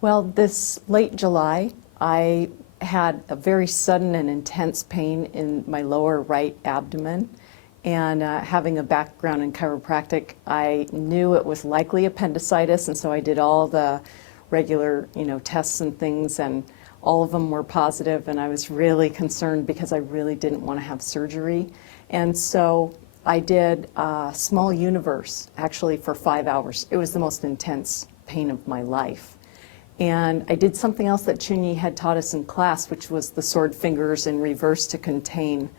Well, this late July, I had a very sudden and intense pain in my lower right abdomen. And having a background in chiropractic, I knew it was likely appendicitis, and so I did all the regular, tests and things, and all of them were positive, and I was really concerned because I really didn't want to have surgery. And so I did a small universe, actually, for 5 hours. It was the most intense pain of my life. And I did something else that Chunyi had taught us in class, which was the sword fingers in reverse to contain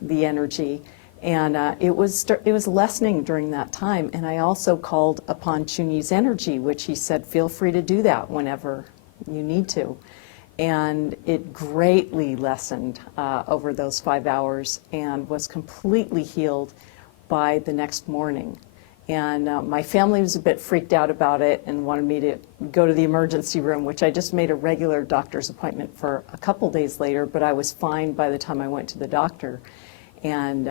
the energy. And it was lessening during that time. And I also called upon Chunyi's energy, which he said, feel free to do that whenever you need to. And it greatly lessened over those 5 hours and was completely healed by the next morning. And my family was a bit freaked out about it and wanted me to go to the emergency room, which I just made a regular doctor's appointment for a couple days later, but I was fine by the time I went to the doctor. And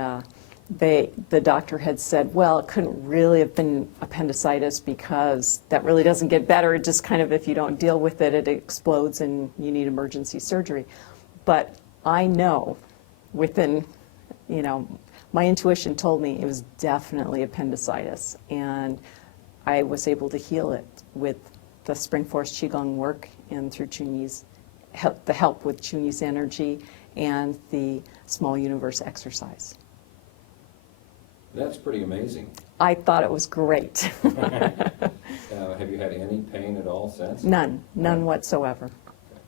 the doctor had said, well, it couldn't really have been appendicitis because that really doesn't get better. It just kind of, if you don't deal with it, it explodes and you need emergency surgery. But I know within, my intuition told me it was definitely appendicitis. And I was able to heal it with the Spring Force Qigong work and through Chunyi's the help with Chunyi's energy and the small universe exercise. That's pretty amazing. I thought it was great. Have you had any pain at all since? None whatsoever. Okay.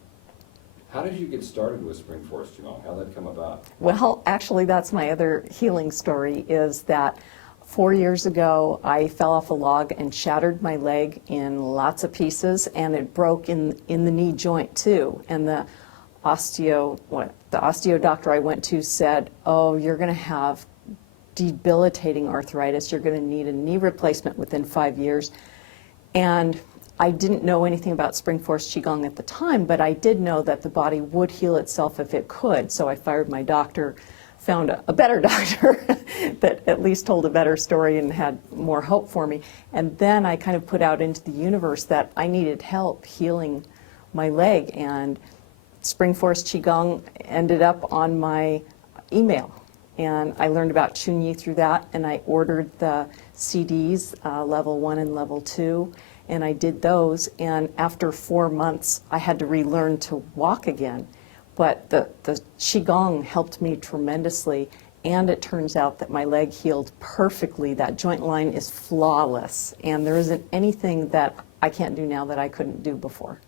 How did you get started with Spring Force Qigong? How did that come about? Well, actually, that's my other healing story, is that 4 years ago, I fell off a log and shattered my leg in lots of pieces, and it broke in the knee joint too. And the osteo doctor I went to said, oh, you're going to have debilitating arthritis. You're going to need a knee replacement within 5 years. And I didn't know anything about Spring Force Qigong at the time, but I did know that the body would heal itself if it could. So I fired my doctor, found a better doctor that at least told a better story and had more hope for me. And then I kind of put out into the universe that I needed help healing my leg. And Spring Force Qigong ended up on my email. And I learned about Chunyi through that, and I ordered the CDs, level 1 and level 2, and I did those. And after 4 months, I had to relearn to walk again. But the Qigong helped me tremendously, and it turns out that my leg healed perfectly. That joint line is flawless, and there isn't anything that I can't do now that I couldn't do before.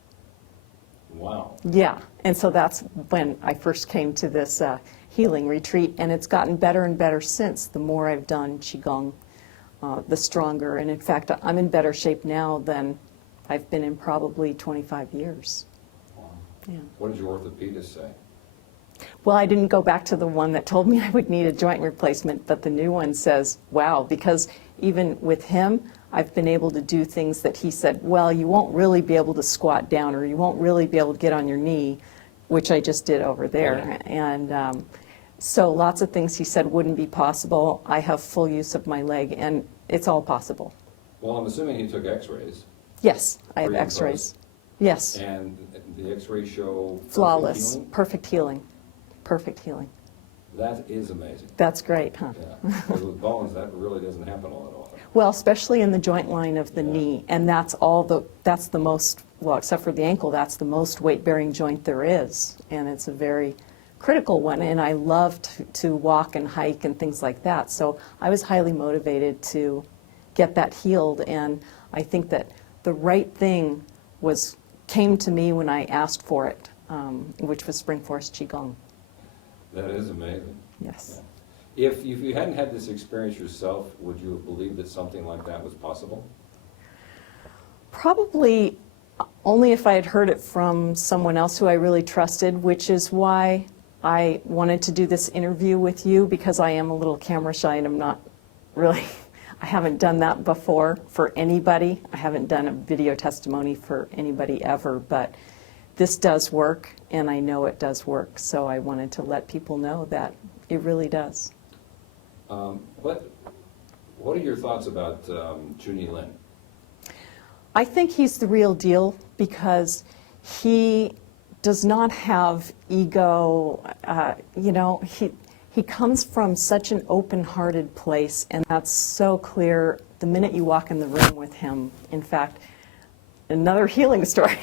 Wow. Yeah, and so that's when I first came to this healing retreat, and it's gotten better and better since. The more I've done Qigong, the stronger. And in fact, I'm in better shape now than I've been in probably 25 years. Wow. Yeah. What did your orthopedist say? Well, I didn't go back to the one that told me I would need a joint replacement, but the new one says, wow, because even with him, I've been able to do things that he said, well, you won't really be able to squat down, or you won't really be able to get on your knee, which I just did over there. Yeah. And so lots of things he said wouldn't be possible. I have full use of my leg, and it's all possible. Well, I'm assuming he took x-rays. Yes, I have Pre and x-rays. Yes, And the x-rays show flawless, perfect healing? perfect healing. That is amazing. That's great, huh? Yeah. 'Cause with bones, that really doesn't happen all that often. Well, especially in the joint line of the Yeah. knee, and that's the most, well, except for the ankle, that's the most weight-bearing joint there is, and it's a very critical one, and I love to walk and hike and things like that, so I was highly motivated to get that healed, and I think that the right thing came to me when I asked for it, which was Spring Force Qigong. That is amazing. Yes. Yeah. If you hadn't had this experience yourself, would you have believed that something like that was possible? Probably only if I had heard it from someone else who I really trusted, which is why I wanted to do this interview with you, because I am a little camera shy and I'm not really, I haven't done that before for anybody. I haven't done a video testimony for anybody ever, but this does work, and I know it does work, so I wanted to let people know that it really does. What are your thoughts about Chunyi Lin? I think he's the real deal because he does not have ego. He comes from such an open-hearted place, and that's so clear the minute you walk in the room with him. In fact, another healing story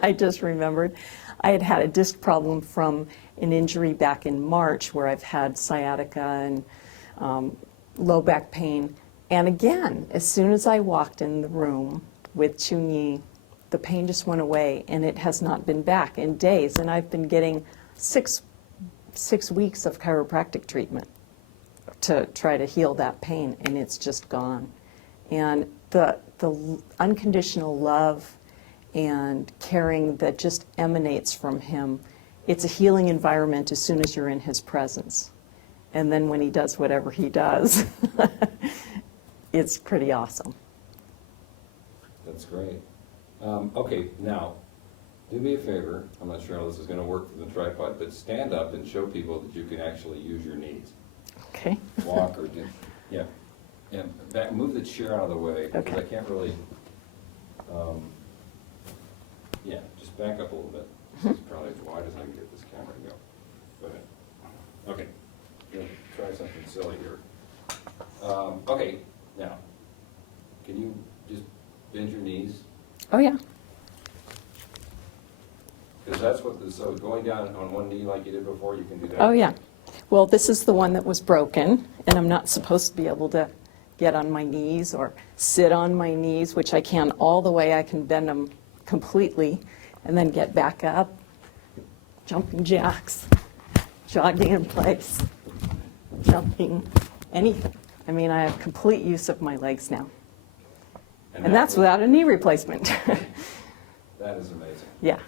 I just remembered. I had had a disc problem from an injury back in March where I've had sciatica and low back pain. And again, as soon as I walked in the room with Chunyi, the pain just went away, and it has not been back in days. And I've been getting six weeks of chiropractic treatment to try to heal that pain, and it's just gone. And the unconditional love and caring that just emanates from him, it's a healing environment as soon as you're in his presence. And then when he does whatever he does, it's pretty awesome. That's great. Okay, now, do me a favor, I'm not sure how this is going to work from the tripod, but stand up and show people that you can actually use your knees. Okay. Walk or do, yeah. And back, move the chair out of the way, because Okay. I can't really, yeah, just back up a little bit. This is probably as wide as I can get this camera to go. Go ahead. Okay, gonna try something silly here. Okay, now, can you just bend your knees? Oh, yeah. Because that's what, so going down on one knee like you did before, you can do that? Oh, yeah. Well, this is the one that was broken, and I'm not supposed to be able to get on my knees or sit on my knees, which I can all the way. I can bend them completely and then get back up, jumping jacks, jogging in place, jumping, anything. I mean, I have complete use of my legs now. And that's without a knee replacement. That is amazing. Yeah.